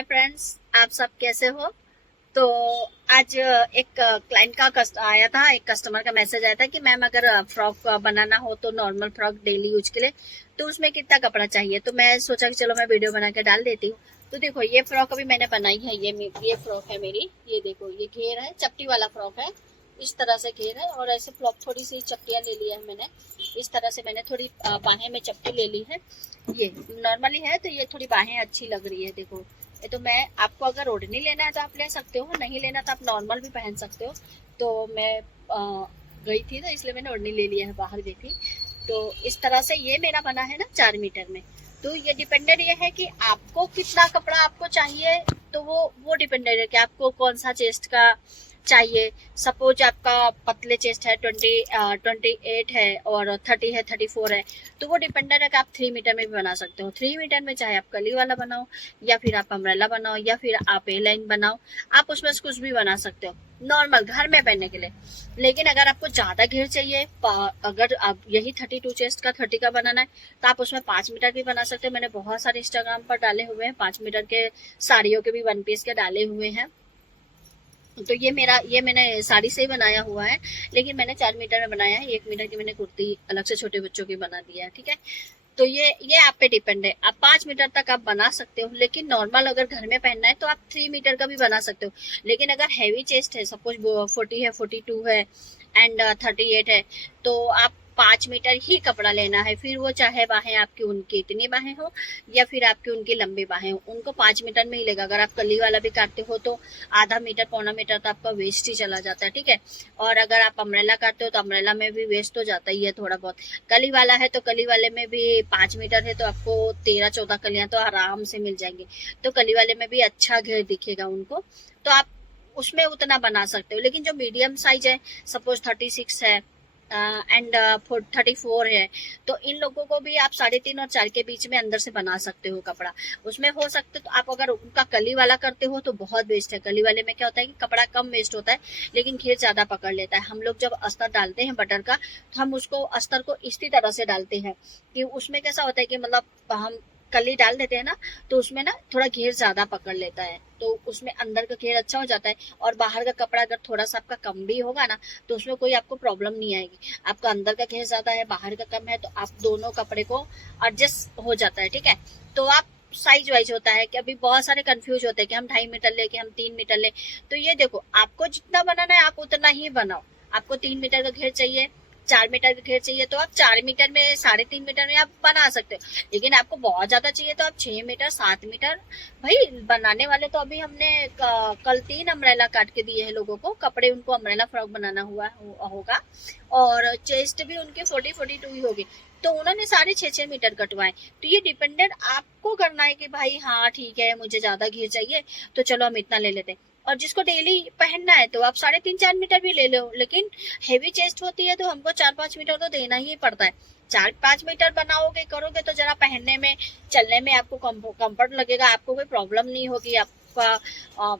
Hi friends, आप सब कैसे हो। तो आज एक क्लाइंट का आया था, एक कस्टमर का मैसेज आया था कि मैम अगर फ्रॉक बनाना हो तो नॉर्मल फ्रॉक डेली यूज के लिए तो उसमें कितना कपड़ा चाहिए। तो मैं सोचा कि चलो मैं वीडियो बना के डाल देती हूँ। तो देखो ये फ्रॉक अभी मैंने बनाई है, ये फ्रॉक है मेरी। ये देखो ये घेर है, चपटी वाला फ्रॉक है। इस तरह से घेर है और ऐसे फ्रॉक थोड़ी सी चपटियां ले ली है मैंने। इस तरह से मैंने थोड़ी बाहें में चपटी ले ली है। ये नॉर्मली है तो ये थोड़ी बाहें अच्छी लग रही है। देखो ये तो मैं आपको अगर ओढ़नी लेना है तो आप ले सकते हो, नहीं लेना तो आप नॉर्मल भी पहन सकते हो। तो मैं गई थी तो इसलिए मैंने ओढ़नी ले लिया है, बाहर गई थी। तो इस तरह से ये मेरा बना है ना 4 मीटर में। तो ये डिपेंडेड ये है कि आपको कितना कपड़ा आपको चाहिए। तो वो डिपेंडेड है कि आपको कौन सा चेस्ट का चाहिए। सपोज आपका पतले चेस्ट है 28 है और 30 है 34 है, तो वो डिपेंडेंट है कि आप 3 मीटर में भी बना सकते हो। 3 मीटर में चाहे आप कली वाला बनाओ या फिर आप अम्ब्रेला बनाओ या फिर आप ए लाइन बनाओ, आप उसमें से कुछ भी बना सकते हो नॉर्मल घर में पहनने के लिए। लेकिन अगर आपको ज्यादा घेर चाहिए, अगर आप यही 32 चेस्ट का 30 का बनाना है तो आप उसमें 5 मीटर भी बना सकते हो। मैंने बहुत सारे इंस्टाग्राम पर डाले हुए हैं 5 मीटर के साड़ियों के भी, 1 पीस के डाले हुए हैं। तो ये मैंने साड़ी से ही बनाया हुआ है, लेकिन मैंने 4 मीटर में बनाया है। 1 मीटर की मैंने कुर्ती अलग से छोटे बच्चों की बना दिया है, ठीक है। तो ये आप पे डिपेंड है, आप 5 मीटर तक आप बना सकते हो। लेकिन नॉर्मल अगर घर में पहनना है तो आप 3 मीटर का भी बना सकते हो। लेकिन अगर हैवी चेस्ट है, सपोज 40 है, 42 है एंड 38 है, तो आप 5 मीटर ही कपड़ा लेना है। फिर वो चाहे बाहें आपकी उनकी इतनी बाहें हो या फिर आपकी उनकी लंबी बाहें हो, उनको 5 मीटर में ही लेगा। अगर आप कली वाला भी काटते हो तो आधा मीटर पौना मीटर तो आपका वेस्ट ही चला जाता है, ठीक है। और अगर आप अम्ब्रेला काटते हो तो अम्ब्रेला में भी वेस्ट हो जाता ही है थोड़ा बहुत। कली वाला है तो कली वाले में भी 5 मीटर है तो आपको 13-14 कलियां तो आराम से मिल जाएंगी। तो कली वाले में भी अच्छा घेर दिखेगा उनको, तो आप उसमें उतना बना सकते हो। लेकिन जो मीडियम साइज है, सपोज 36 है एंड 34 है, तो इन लोगों को भी आप 3.5 और 4 के बीच में अंदर से बना सकते हो कपड़ा। उसमें हो सकते तो आप अगर उनका कली वाला करते हो तो बहुत वेस्ट है। कली वाले में क्या होता है कि कपड़ा कम वेस्ट होता है लेकिन घेर ज्यादा पकड़ लेता है। हम लोग जब अस्तर डालते हैं बटर का, तो हम उसको अस्तर को इसी तरह से डालते हैं कि उसमें कैसा होता है कि मतलब हम कली डाल देते हैं ना, तो उसमें ना थोड़ा घेर ज्यादा पकड़ लेता है, तो उसमें अंदर का घेर अच्छा हो जाता है। और बाहर का कपड़ा अगर थोड़ा सा आपका कम भी होगा ना, तो उसमें कोई आपको प्रॉब्लम नहीं आएगी। आपका अंदर का घेर ज्यादा है, बाहर का कम है, तो आप दोनों कपड़े को एडजस्ट हो जाता है, ठीक है। तो आप साइज वाइज होता है कि अभी बहुत सारे कंफ्यूज होते हैं कि हम 2.5 मीटर ले, कि हम 3 मीटर ले। तो ये देखो आपको जितना बनाना है आप उतना ही बनाओ। आपको 3 मीटर का घेर चाहिए, 4 मीटर का घेर चाहिए, तो आप 4 मीटर में 3.5 मीटर में आप बना सकते हो। लेकिन आपको बहुत ज्यादा चाहिए तो आप 6 मीटर 7 मीटर। भाई बनाने वाले तो अभी हमने कल 3 अम्ब्रेला काट के दिए हैं लोगों को कपड़े, उनको अम्ब्रेला फ्रॉक बनाना होगा और चेस्ट भी उनके 40-42 ही होगी, तो उन्होंने सारे 6-6 मीटर कटवाए। तो ये डिपेंडेंट आपको करना है कि भाई हाँ ठीक है मुझे ज्यादा घेर चाहिए तो चलो हम इतना ले लेते हैं। और जिसको डेली पहनना है तो आप 3.5-4 मीटर भी ले लो। लेकिन हेवी चेस्ट होती है तो हमको 4-5 मीटर तो देना ही पड़ता है। 4-5 मीटर बनाओगे करोगे तो जरा पहनने में चलने में आपको कंफर्ट लगेगा, आपको कोई प्रॉब्लम नहीं होगी, आपका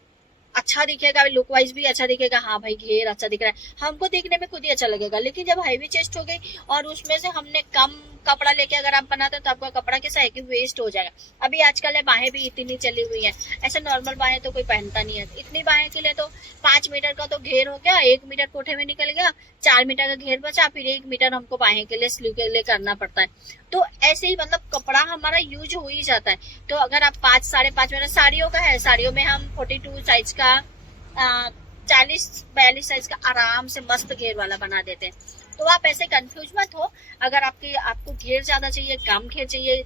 अच्छा दिखेगा, लुक वाइज भी अच्छा दिखेगा। हाँ भाई घेर अच्छा दिख रहा है, हमको देखने में खुद ही अच्छा लगेगा। लेकिन जब हैवी चेस्ट हो गई और उसमें से हमने कम कपड़ा लेके अगर आप बनाते हो तो आपका कपड़ा कैसा है कि वेस्ट हो जाएगा। अभी आजकल है बाहें भी इतनी चली हुई है, ऐसे नॉर्मल बाहें तो कोई पहनता नहीं है। इतनी बाहें के लिए तो 5 मीटर का तो घेर हो गया, 1 मीटर कोठे में निकल गया, 4 मीटर का घेर बचा, फिर 1 मीटर हमको बाहें के लिए स्लीव के लिए करना पड़ता है। तो ऐसे ही मतलब कपड़ा हमारा यूज हो ही जाता है। तो अगर आप 5-5.5 मीटर साड़ियों का है, साड़ियों में हम 42 साइज का 40-42 साइज का आराम से मस्त घेर वाला बना देते हैं। तो आप ऐसे कंफ्यूज मत हो। अगर आपको घेर ज्यादा चाहिए, कम घेर चाहिए,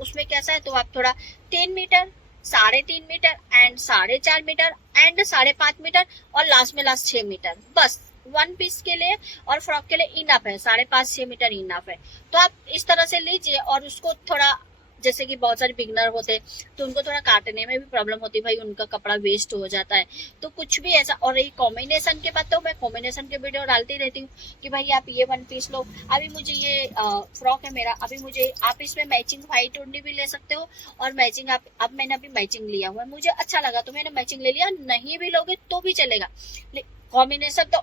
उसमें कैसा है तो आप थोड़ा 3 metre, 3.5 metre and 4.5 metre and 5.5 metre और लास्ट 6 मीटर, बस 1 पीस के लिए और फ्रॉक के लिए इनफ है। 5.5-6 मीटर इनफ है। तो आप इस तरह से लीजिए। और उसको थोड़ा, जैसे कि बहुत सारे बिगनर होते हैं तो उनको थोड़ा काटने में भी प्रॉब्लम होती है, भाई उनका कपड़ा वेस्ट हो जाता है। तो कुछ भी ऐसा, और ये कॉम्बिनेशन के बाद तो मैं कॉम्बिनेशन के वीडियो डालती रहती हूँ कि भाई आप ये 1 पीस लो। अभी मुझे ये फ्रॉक है मेरा, अभी मुझे आप इसमें मैचिंग व्हाइट ओढ़नी भी ले सकते हो और मैचिंग अब मैंने अभी मैचिंग लिया हुआ है, मुझे अच्छा लगा तो मैंने मैचिंग ले लिया। नहीं भी लोगे तो भी चलेगा, कॉम्बिनेशन तो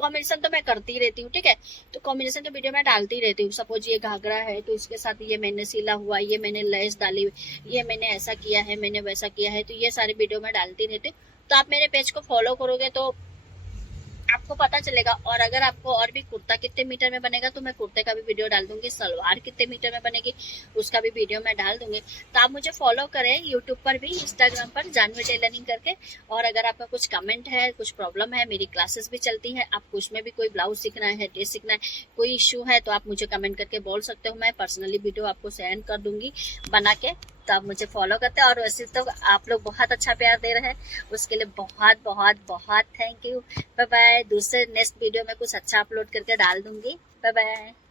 कॉम्बिनेशन तो मैं करती रहती हूँ, ठीक है। तो कॉम्बिनेशन तो वीडियो मैं डालती रहती हूँ। सपोज ये घाघरा है तो इसके साथ ये मैंने सिला हुआ, ये मैंने लेस डाली, ये मैंने ऐसा किया है, मैंने वैसा किया है, तो ये सारी वीडियो मैं डालती रहती हूँ। तो आप मेरे पेज को फॉलो करोगे तो आपको पता चलेगा। और अगर आपको और भी कुर्ता कितने मीटर में बनेगा तो मैं कुर्ते का भी वीडियो डाल दूंगी, सलवार कितने मीटर में बनेगी उसका भी वीडियो मैं डाल दूंगी। तो आप मुझे फॉलो करें यूट्यूब पर भी, इंस्टाग्राम पर जानवी टेलरिंग करके। और अगर आपका कुछ कमेंट है, कुछ प्रॉब्लम है, मेरी क्लासेस भी चलती है, आपको उसमें भी कोई ब्लाउज सीखना है, ड्रेस सीखना है, कोई इश्यू है तो आप मुझे कमेंट करके बोल सकते हो। मैं पर्सनली वीडियो आपको सेंड कर दूंगी बना के। तो आप मुझे फॉलो करते हैं। और वैसे तो आप लोग बहुत अच्छा प्यार दे रहे हैं, उसके लिए बहुत बहुत बहुत थैंक यू। Bye bye. दूसरे नेक्स्ट वीडियो में कुछ अच्छा अपलोड करके डाल दूंगी। Bye bye.